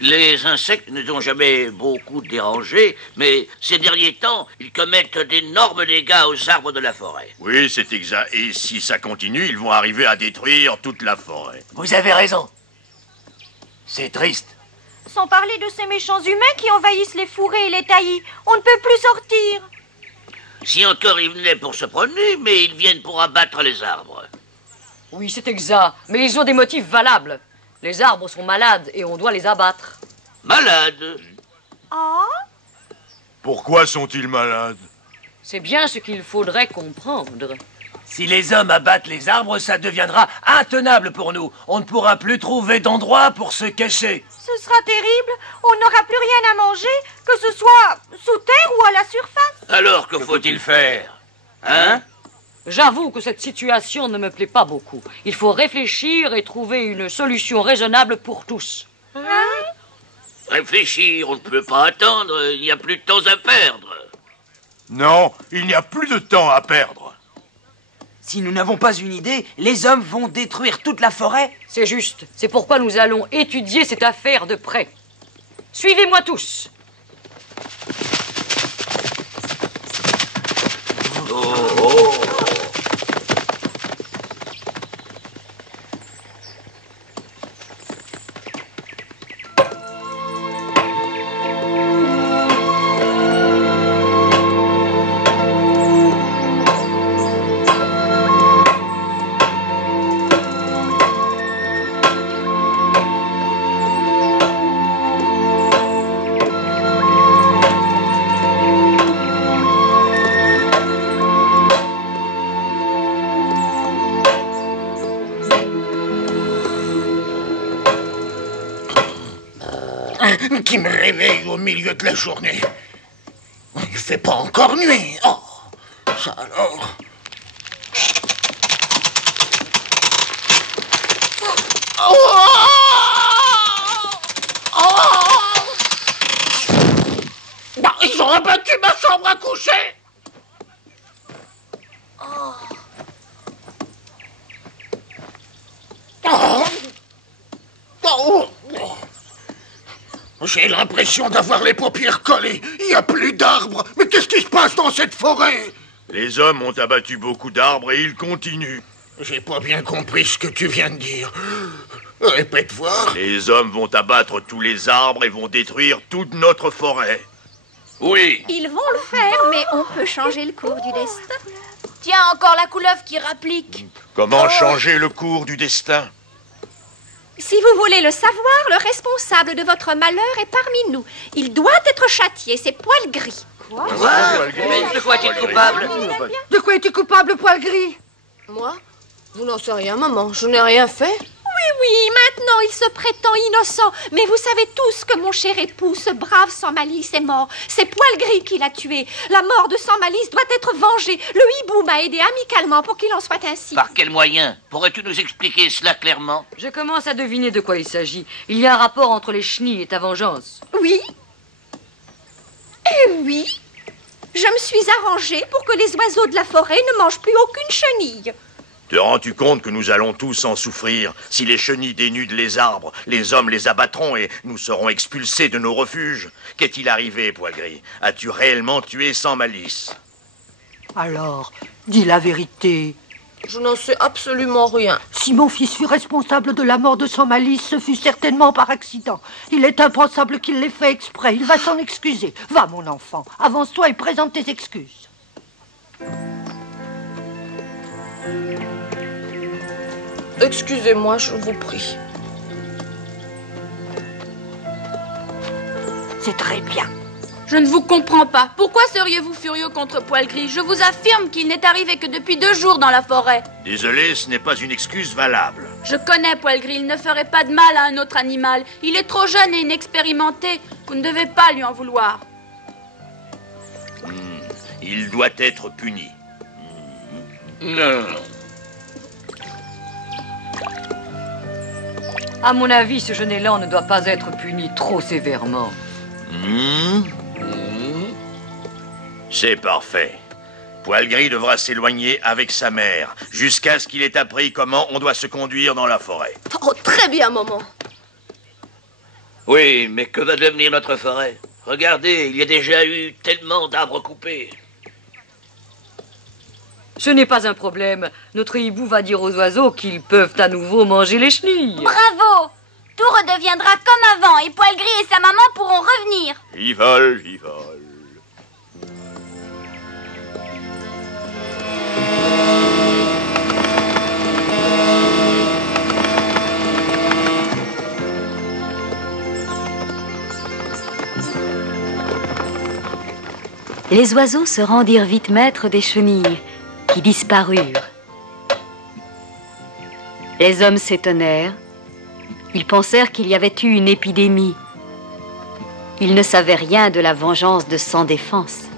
Les insectes ne t'ont jamais beaucoup dérangé, mais ces derniers temps, ils commettent d'énormes dégâts aux arbres de la forêt. Oui, c'est exact. Et si ça continue, ils vont arriver à détruire toute la forêt. Vous avez raison. C'est triste. Sans parler de ces méchants humains qui envahissent les fourrés et les taillis. On ne peut plus sortir. Si encore ils venaient pour se promener, mais ils viennent pour abattre les arbres. Oui, c'est exact, mais ils ont des motifs valables. Les arbres sont malades et on doit les abattre. Malades? Ah? Pourquoi sont-ils malades? C'est bien ce qu'il faudrait comprendre. Si les hommes abattent les arbres, ça deviendra intenable pour nous. On ne pourra plus trouver d'endroit pour se cacher. Ce sera terrible. On n'aura plus rien à manger, que ce soit sous terre ou à la surface. Alors que faut-il faire? Hein? J'avoue que cette situation ne me plaît pas beaucoup. Il faut réfléchir et trouver une solution raisonnable pour tous. Réfléchir, on ne peut pas attendre. Il n'y a plus de temps à perdre. Non, il n'y a plus de temps à perdre. Si nous n'avons pas une idée, les hommes vont détruire toute la forêt. C'est juste. C'est pourquoi nous allons étudier cette affaire de près. Suivez-moi tous. Qui me réveille au milieu de la journée. Il fait pas encore nuit. Oh, ça alors. Bah, ils ont abattu ma chambre à coucher. J'ai l'impression d'avoir les paupières collées. Il n'y a plus d'arbres. Mais qu'est-ce qui se passe dans cette forêt? Les hommes ont abattu beaucoup d'arbres et ils continuent. J'ai pas bien compris ce que tu viens de dire. Répète voir. Les hommes vont abattre tous les arbres et vont détruire toute notre forêt. Oui. Ils vont le faire, mais on peut changer le cours du destin. Tiens, encore la couleuvre qui rapplique. Comment changer le cours du destin? Si vous voulez le savoir, le responsable de votre malheur est parmi nous. Il doit être châtié, c'est Poil Gris. Quoi? Mais de quoi est-il coupable? De quoi es-tu coupable, Poil Gris? Moi? Vous n'en savez rien, maman. Je n'ai rien fait. Oui, maintenant il se prétend innocent. Mais vous savez tous que mon cher époux, ce brave sans malice, est mort. C'est Poil Gris qui l'a tué. La mort de sans malice doit être vengée. Le hibou m'a aidé amicalement pour qu'il en soit ainsi. Par quel moyen? Pourrais-tu nous expliquer cela clairement? Je commence à deviner de quoi il s'agit. Il y a un rapport entre les chenilles et ta vengeance. Oui. Eh oui. Je me suis arrangée pour que les oiseaux de la forêt ne mangent plus aucune chenille. Te rends-tu compte que nous allons tous en souffrir? Si les chenilles dénudent les arbres, les hommes les abattront et nous serons expulsés de nos refuges. Qu'est-il arrivé, Poil Gris? As-tu réellement tué sans malice? Alors, dis la vérité. Je n'en sais absolument rien. Si mon fils fut responsable de la mort de sans malice, ce fut certainement par accident. Il est impensable qu'il l'ait fait exprès. Il va s'en excuser. Va, mon enfant, avance-toi et présente tes excuses. Excusez-moi, je vous prie. C'est très bien. Je ne vous comprends pas. Pourquoi seriez-vous furieux contre Poil Gris? Je vous affirme qu'il n'est arrivé que depuis 2 jours dans la forêt. Désolé, ce n'est pas une excuse valable. Je connais Poil Gris, il ne ferait pas de mal à un autre animal. Il est trop jeune et inexpérimenté. Vous ne devez pas lui en vouloir. Il doit être puni. Non. À mon avis, ce jeune élan ne doit pas être puni trop sévèrement. C'est parfait. Poil Gris devra s'éloigner avec sa mère, jusqu'à ce qu'il ait appris comment on doit se conduire dans la forêt. Oh, très bien, maman. Oui, mais que va devenir notre forêt? Regardez, il y a déjà eu tellement d'arbres coupés. Ce n'est pas un problème. Notre hibou va dire aux oiseaux qu'ils peuvent à nouveau manger les chenilles. Bravo! Tout redeviendra comme avant et Poil Gris et sa maman pourront revenir. J'y vole, j'y vole. Les oiseaux se rendirent vite maîtres des chenilles, qui disparurent. Les hommes s'étonnèrent. Ils pensèrent qu'il y avait eu une épidémie. Ils ne savaient rien de la vengeance de Sans Défense.